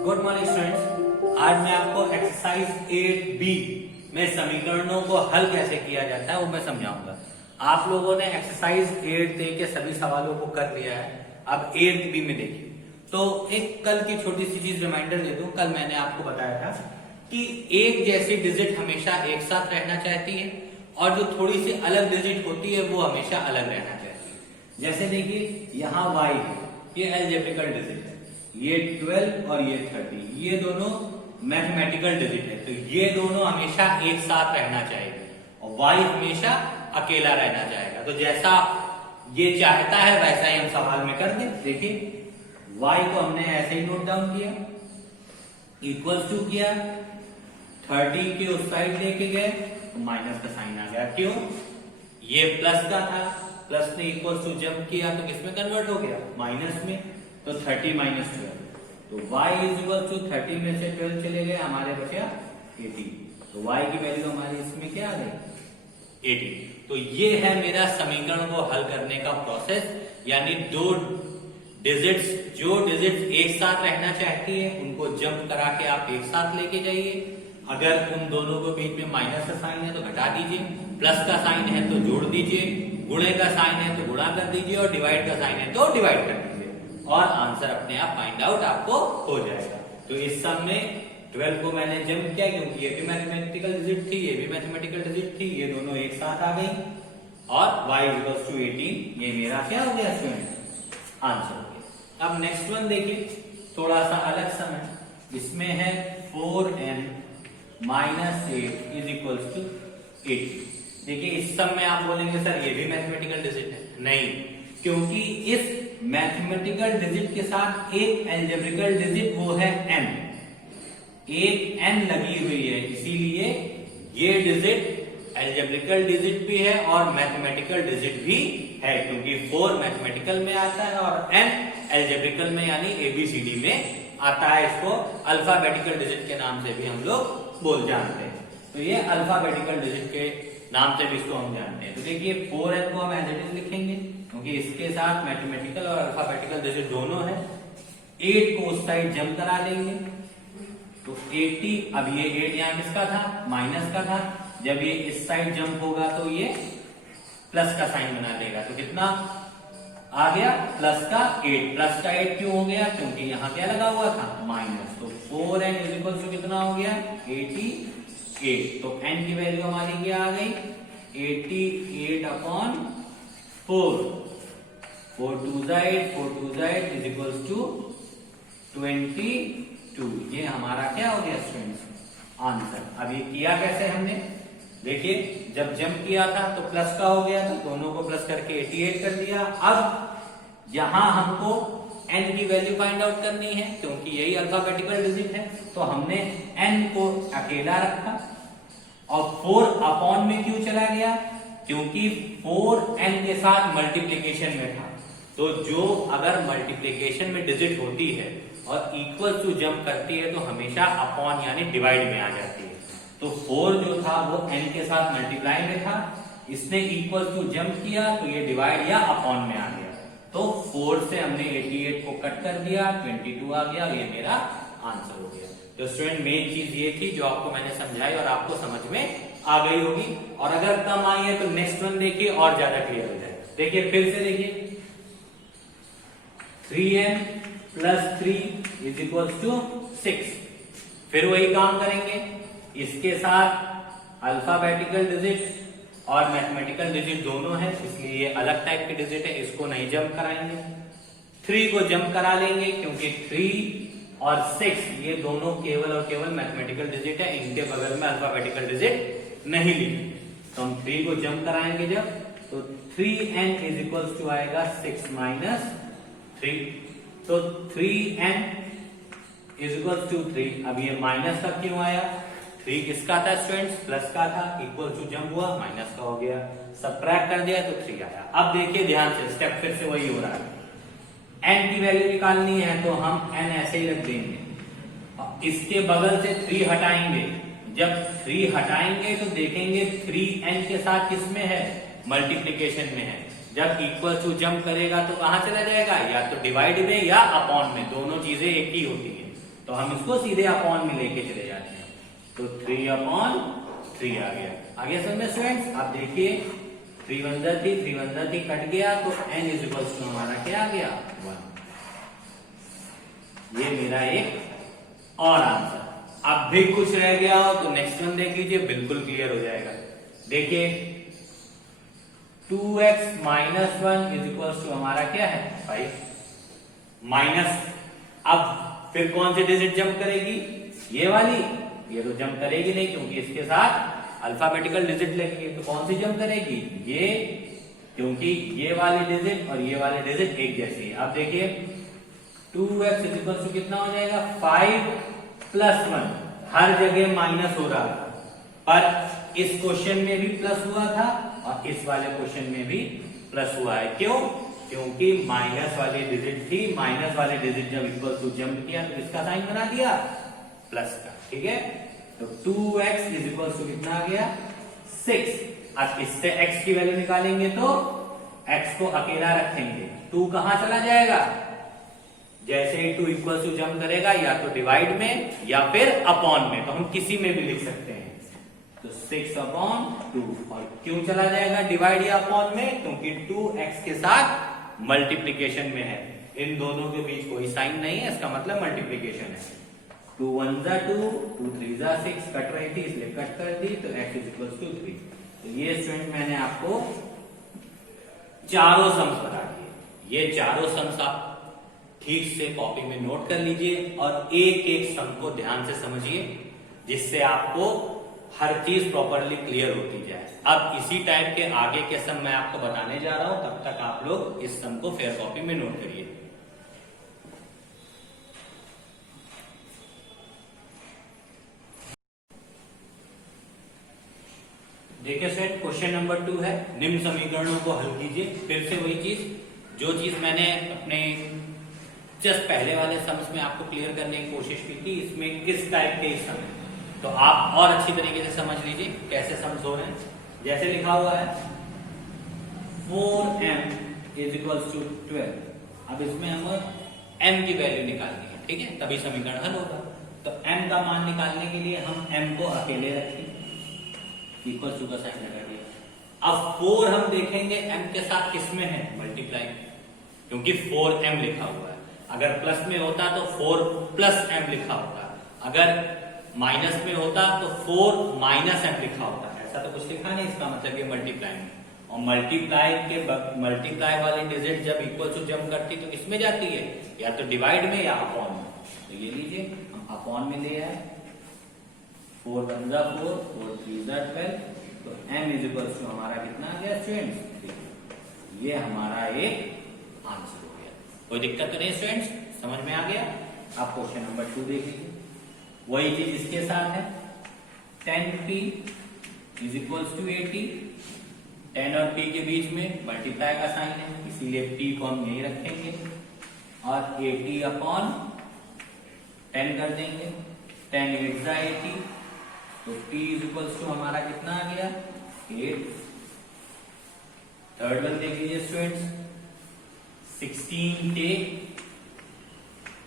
Good morning students. आज मैं आपको एक्सरसाइज 8B में समीकरणों को हल कैसे किया जाता है वो मैं समझाऊंगा। आप लोगों ने एक्सरसाइज 8A के सभी सवालों को कर लिया है। अब 8B में देखिए, तो एक कल की छोटी सी चीज रिमाइंडर दे दूं। कल मैंने आपको बताया था कि एक जैसी डिजिट हमेशा एक साथ रहना चाहती है और जो थोड़ी सी अलग डिजिट होती है वो हमेशा अलग रहना चाहती है। जैसे देखिए यहाँ y है, ये अलजेब्रिकल डिजिट है, ये 12 और ये 30, ये दोनों मैथमेटिकल डिजिट है, तो ये दोनों हमेशा एक साथ रहना चाहिए और y हमेशा अकेला रहना चाहेगा। तो जैसा ये चाहता है वैसा ही हम सवाल में कर दें। देखिए y को हमने ऐसे ही नोट डाउन किया, इक्वल्स टू किया, 30 के उस साइड लेके गए तो माइनस का साइन आ गया। क्यों? ये प्लस का था, प्लस ने इक्वल्स टू जंप किया तो किसमें कन्वर्ट हो गया? माइनस में। तो 30 माइनस 12, तो y इज इक्वल टू 30 में से 12 चले गए, हमारे बचा 18। तो y की वैल्यू हमारी इसमें क्या आ गई? 18। तो ये है मेरा समीकरण को हल करने का प्रोसेस, यानी दो डिजिट्स, जो डिजिट्स एक साथ रहना चाहती है उनको जंप करा के आप एक साथ लेके जाइए। अगर उन दोनों के बीच में माइनस का साइन है तो घटा दीजिए, प्लस का साइन है तो जोड़ दीजिए, गुणे का साइन है तो गुणा कर दीजिए और डिवाइड का साइन है तो डिवाइड कर दीजिए और आंसर अपने आप फाइंड आउट आपको हो जाएगा। तो इस सम में 12 को मैंने जंप किया क्योंकि ये भी मैथमेटिकल डिजिट थी, ये भी मैथमेटिकल डिजिट थी, ये दोनों एक साथ आ गई और y इक्वल्स टू 18, ये मेरा क्या हो गया स्टूडेंट? आंसर हो गया। अब नेक्स्ट वन देखिए, थोड़ा सा अलग सम है, इसमें है 4n minus 8 is equals to 80। देखिए इस सम में आप बोलेंगे सर ये भी मैथमेटिकल डिजिट है, नहीं, क्योंकि इस मैथमेटिकल डिजिट के साथ एक अलजेब्रिकल डिजिट वो है n, एक n लगी हुई है, इसीलिए ये डिजिट अलजेब्रिकल डिजिट भी है और मैथमेटिकल डिजिट भी है, क्योंकि 4 मैथमेटिकल में आता है और n अलजेब्रिकल में यानी ABCD में आता है। इसको अल्फाबेटिकल डिजिट के नाम से भी हम लोग बोल जानते हैं, तो ये अल्फाबेटिकल डिजिट के नाम से भी इसको हम जानते हैं। तो देखिए 4n को हम एज इट इज लिखेंगे क्योंकि इसके साथ मैथमेटिकल और अल्फाबेटिकल डिजिट दोनों है। 8 को उस साइड जंप करा लेंगे तो 80, अब ये 8 यहाँ किसका था? माइनस का था, जब ये इस साइड जंप होगा तो ये प्लस का साइन बना देगा, तो कितना आ गया? प्लस का 8। प्लस का 8 क्यों हो गया? क्योंकि यहाँ क्या लगा हुआ था? माइनस। तो 4n इज इक्वल टू कितना हो गया? 88। तो n की वैल्यू हमारी क्या आ गई? 88 अपॉन 4, 4 2 8, 4 2 8 इज इक्वल टू 22। ये हमारा क्या हो गया स्टूडेंट्स? आंसर। अब ये किया कैसे हमने? देखिए जब जंप किया था तो प्लस का हो गया था, दोनों को प्लस करके 88 कर दिया। अब यहां हमको n की वैल्यू फाइंड आउट करनी है क्योंकि यही अल्फाबेटिकल डिजिट है, तो हमने n को अकेला रखा और 4 अपॉन में क्यों चला गया? क्योंकि 4n के साथ मल्टीप्लीकेशन में था, तो जो अगर मल्टीप्लीकेशन में डिजिट होती है और इक्वल टू जंप करती है तो हमेशा अपॉन यानी डिवाइड में आ जाती है। तो 4 जो था वो n के साथ मल्टीप्लाई में था, इसने इक्वल टू जंप किया तो ये डिवाइड या अपॉन में आ गया, तो 4 से हमने 88 को कट कर दिया, 22 आ गया, ये मेरा आंसर हो गया। तो स्टूडेंट मेन चीज ये थी जो आपको मैंने समझाई और आपको समझ में आ गई होगी, और अगर कम आई है तो नेक्स्ट वन देखिए और ज्यादा क्लियर हो जाए। देखिए फिर से देखिए 3n plus 3 is equal to 6। फिर वही काम करेंगे, इसके साथ अल्फाबेटिकल डिजिट और मैथमेटिकल डिजिट दोनों है, इसलिए ये अलग टाइप के डिजिट है, इसको नहीं जंप कराएंगे। 3 को जंप करा लेंगे क्योंकि 3 और 6 ये दोनों केवल और केवल मैथमेटिकल डिजिट है, इनके बगल में अल्फाबेटिकल डिजिट नहीं लिखेंगे। तो हम 3 को जंप कराएंगे जब, तो 3n इज इक्वल टू आएगा 6 माइनस 3, तो 3n इज इक्वल टू 3। अब ये माइनस का क्यों आया? 3 किसका था स्टूडेंट्स? प्लस का था, इक्वल टू जंप हुआ, माइनस का हो गया, सबट्रैक्ट कर दिया तो 3 आया। अब देखिए ध्यान से, स्टेप फिर से वही हो रहा है, n की वैल्यू निकालनी है तो हम n ऐसे ही रख देंगे, इसके बगल से 3 हटाएंगे, जब 3 हटाएंगे तो देखेंगे 3n के साथ किसमें है? मल्टीप्लीकेशन में है, जब इक्वल टू जंप करेगा तो कहां चला जाएगा? या तो डिवाइड में या अपॉन में, दोनों चीजें एक ही होती है। तो हम इसको सीधे अपॉन में लेके चले जाते हैं, तो 3/3 आ गया। आगे समझ में स्टूडेंट्स, आप देखिए 3 1 3 3 1 3 कट गया, तो n इक्वल्स टू हमारा क्या आ गया 1। ये मेरा एक और आंसर। अब भी कुछ रह गया हो तो नेक्स्ट वन देख लीजिए, बिल्कुल क्लियर हो जाएगा। देखिए 2x minus 1 is equals to हमारा क्या है 5 माइनस, अब फिर कौन सी डिजिट जंप करेगी, ये वाली, ये तो जंप करेगी नहीं क्योंकि इसके साथ अल्फाबेटिकल डिजिट लगेंगे, तो कौन सी जंप करेगी ये, क्योंकि ये वाली डिजिट और ये वाली डिजिट एक जैसी है। अब देखिए 2x इज इक्वल्स टू कितना हो जाएगा 5 + 1, हर जगह माइनस हो रहा था, पर इस क्वेश्चन में भी प्लस हुआ था और इस वाले क्वेश्चन में भी प्लस हुआ है। क्यों? क्योंकि माइनस वाली डिजिट थी, माइनस वाले डिजिट जब इक्वल टू जंप किया तो किसका साइन बना दिया, प्लस का। ठीक है, तो 2x इज इक्वल टू कितना आ गया 6। अब इससे x की वैल्यू निकालेंगे तो x को अकेला रखेंगे, 2 कहां चला जाएगा, जैसे ही 2 इक्वल टू जंप करेगा या तो डिवाइड में या फिर अपॉन में, तो हम किसी में भी लिख सकते हैं। तो 6/2, और क्यों चला जाएगा डिवाइड या अपॉन में, क्योंकि 2x के साथ मल्टीप्लीकेशन में है, इन दोनों के बीच कोई साइन नहीं है, इसका मतलब मल्टीप्लीकेशन है। 2 1 2, 2 3 6, कट रही थी इसलिए कट कर दी, तो x इज इक्वल टू 3। तो ये स्टूडेंट मैंने आपको चारों सम्स बता दिए। ये चारों सम्स आप ठीक से कॉपी में नोट कर लीजिए और एक एक सम को ध्यान से समझिए, जिससे आपको हर चीज प्रॉपरली क्लियर होती जाए। अब इसी टाइप के आगे के सम मैं आपको बताने जा रहा हूं, तब तक आप लोग इस सम को फेयर कॉपी में नोट करिए। देखिए सेट, क्वेश्चन नंबर 2 है, निम्न समीकरणों को हल कीजिए। फिर से वही चीज, जो चीज मैंने अपने जस्ट पहले वाले सम्स में आपको क्लियर करने की कोशिश की थी, इसमें किस टाइप के सम है, तो आप और अच्छी तरीके से समझ लीजिए कैसे सम्स हो रहे हैं। जैसे लिखा हुआ है 4m इज इक्वल्स टू 12, अब इसमें हमें m की वैल्यू निकालनी है, ठीक है, तभी समीकरण हल होगा। तो m का मान निकालने के लिए हम m को अकेले रखें, इक्वल टू का साइन लगा दिया। अब 4 हम देखेंगे m के साथ किसमें है, मल्टीप्लाई, क्योंकि 4m लिखा हुआ है। अगर प्लस में होता तो 4 + m लिखा होता, अगर माइनस में होता तो 4 - m लिखा होता। ऐसा तो कुछ लिखा नहीं, इसका मतलब ये मल्टीप्लाई में, और मल्टीप्लाई वाली डिजिट जब इक्वल टू जंप करती तो किसमें जाती है, या तो डिवाइड में या अपॉन में। तो ये लीजिए हम अपॉन में ले आए, 4 1 4, 4 3 12, तो m इज इक्वल टू हमारा कितना आ गया स्टूडेंट्स, ये हमारा एक आंसर हो गया। कोई दिक्कत तो नहीं स्टूडेंट्स, समझ में आ गया। आप क्वेश्चन नंबर 2 देख लीजिए, वही चीज इसके साथ है, 10p इज इक्वल्स टू 80, 10 और p के बीच में मल्टीप्लाई का साइन है, इसीलिए p को हम यही रखेंगे और 80/10 कर देंगे, 10 8 80, तो p इज इक्वल्स टू हमारा कितना आ गया 8। थर्ड वन देख लीजिए students, 16k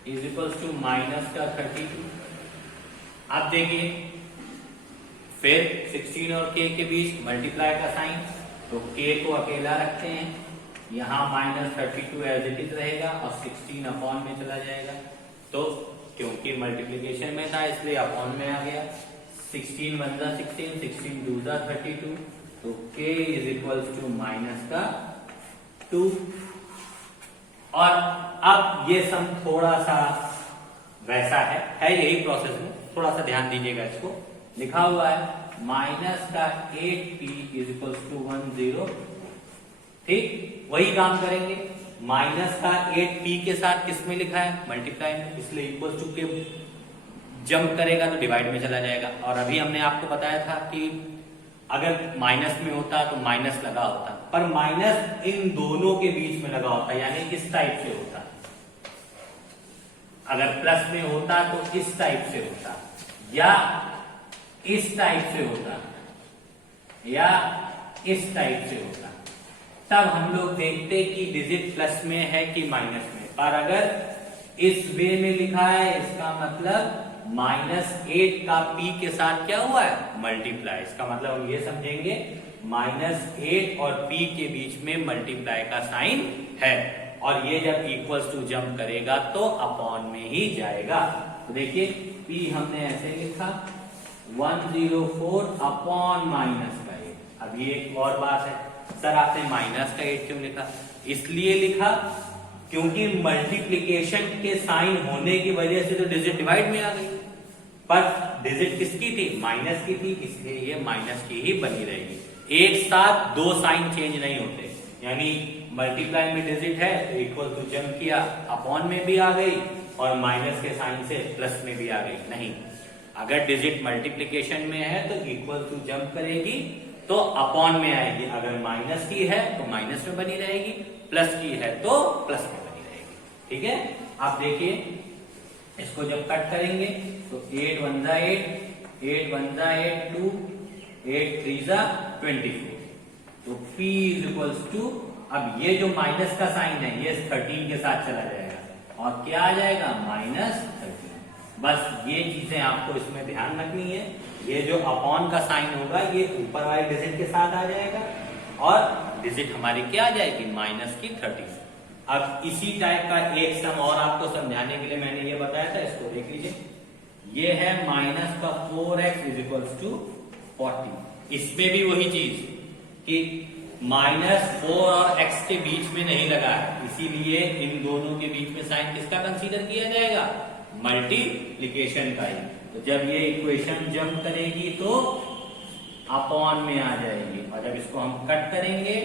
is equals to -32। अब देखिए फिर 16 और k के बीच मल्टीप्लाई का साइन, तो k को अकेला रखते हैं, यहां -32 एज इट इज रहेगा और 16 अपॉन में चला जाएगा। तो क्योंकि मल्टीप्लिकेशन में था इसलिए अपॉन में आ गया, 16 1 16, 16 2 32, तो k इज इक्वल्स टू -2। और अब ये सम थोड़ा सा वैसा है यही प्रोसेस में, थोड़ा सा ध्यान दीजिएगा इसको। लिखा हुआ है -8p इज इक्वल टू 10, ठीक, वही काम करेंगे। -8p के साथ किस में लिखा है, मल्टीप्लाई में, इसलिए इक्वल टू के जंप करेगा तो डिवाइड में चला जाएगा। और अभी हमने आपको बताया था कि अगर माइनस में होता तो माइनस लगा होता, पर माइनस इन दोनों के बीच में लगा होता, यानी इस टाइप से होता। अगर प्लस में होता तो इस टाइप से होता, या इस टाइप से होता, या इस टाइप से होता, तब हम लोग देखते कि डिजिट प्लस में है कि माइनस में। पर अगर इस वे में लिखा है, इसका मतलब -8 का p के साथ क्या हुआ है, मल्टीप्लाई। इसका मतलब हम ये समझेंगे -8 और p के बीच में मल्टीप्लाई का साइन है, और ये जब इक्वल्स टू जंप करेगा तो अपॉन में ही जाएगा। तो देखिए p हमने ऐसे लिखा 104 अपॉन -8। अब ये एक और बात है, सर आपने -8 क्यों लिखा? इसलिए लिखा क्योंकि मल्टीप्लिकेशन के साइन होने की वजह से तो डिजिट डिवाइड में आ गई, पर डिजिट किसकी थी, माइनस की थी, इसलिए ये माइनस की ही बनी रहेगी। एक साथ दो साइन चेंज नहीं होते, यानी मल्टीप्लाई में डिजिट है तो इक्वल टू जंप किया, अपॉन में भी आ गई और माइनस के साइन से प्लस में भी आ गई। नहीं, अगर डिजिट मल्टीप्लिकेशन में है तो इक्वल टू जंप करेगी तो अपॉन में आएगी, अगर माइनस की है तो माइनस में बनी रहेगी, प्लस की है तो प्लस में बनी रहेगी। ठीक है, आप देखिए इसको जब कट करेंगे तो 8 1 जा 8, 8 1 जा 8 2, 8 3 जा 24, तो p इज इक्वल्स टू, अब ये जो माइनस का साइन है ये 13 के साथ चला जाएगा और क्या आ जाएगा, -13। बस ये चीजें आपको इसमें ध्यान रखनी है, ये जो अपॉन का साइन होगा ये ऊपर वाले डिजिट के साथ आ जाएगा और डिजिट हमारी क्या आ जाएगी, -13। अब इसी टाइप का एक सम और आपको समझाने के लिए मैंने ये बताया था, इसको देख लीजिए। ये है -4x इज इक्वल्स टू 40। इसमें भी वही चीज कि -4 और x के बीच में नहीं लगा है, इसीलिए इन दोनों के बीच में साइन किसका कंसीडर किया जाएगा, मल्टीप्लिकेशन का ही। तो जब ये इक्वेशन जंप करेगी तो अपॉन में आ जाएगी, और जब इसको हम कट करेंगे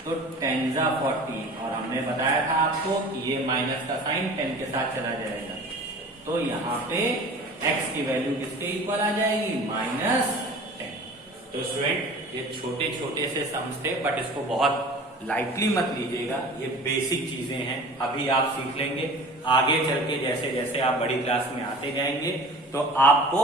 तो 10 जा 40, और हमने बताया था आपको कि ये माइनस का साइन 10 के साथ चला जाएगा, तो यहाँ पे x की वैल्यू किसके इक्वल आ जाएगी, -10। तो स्टूडेंट ये छोटे छोटे से सम्स थे, बट इसको बहुत लाइटली मत लीजिएगा, ये बेसिक चीजें हैं, अभी आप सीख लेंगे। आगे चल के जैसे जैसे आप बड़ी क्लास में आते जाएंगे तो आपको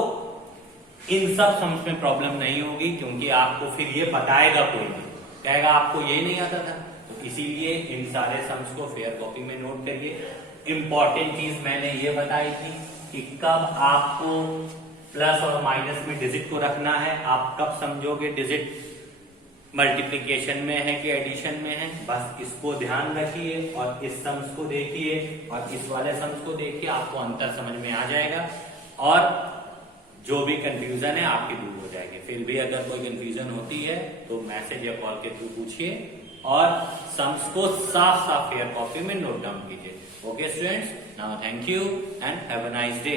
इन सब सम्स में प्रॉब्लम नहीं होगी, क्योंकि आपको फिर ये बताएगा कोई नहीं, कहेगा आपको ये नहीं आता था। तो इसीलिए इन सारे सम्स को फेयर कॉपी में नोट करिए। इंपॉर्टेंट चीज मैंने ये बताई थी कि कब आपको प्लस और माइनस में डिजिट को रखना है, आप कब समझोगे डिजिट मल्टीप्लिकेशन में है कि एडिशन में है, बस इसको ध्यान रखिए और इस सम्स को देखिए और इस वाले सम्स को देखिए, आपको अंतर समझ में आ जाएगा और जो भी कंफ्यूजन है आपकी दूर हो जाएगी। फिर भी अगर कोई कंफ्यूजन होती है तो मैसेज या कॉल के थ्रू पूछिए और सम्स को साफ साफ फेयर कॉपी में नोट डाउन कीजिए। Okay students, now thank you and have a nice day.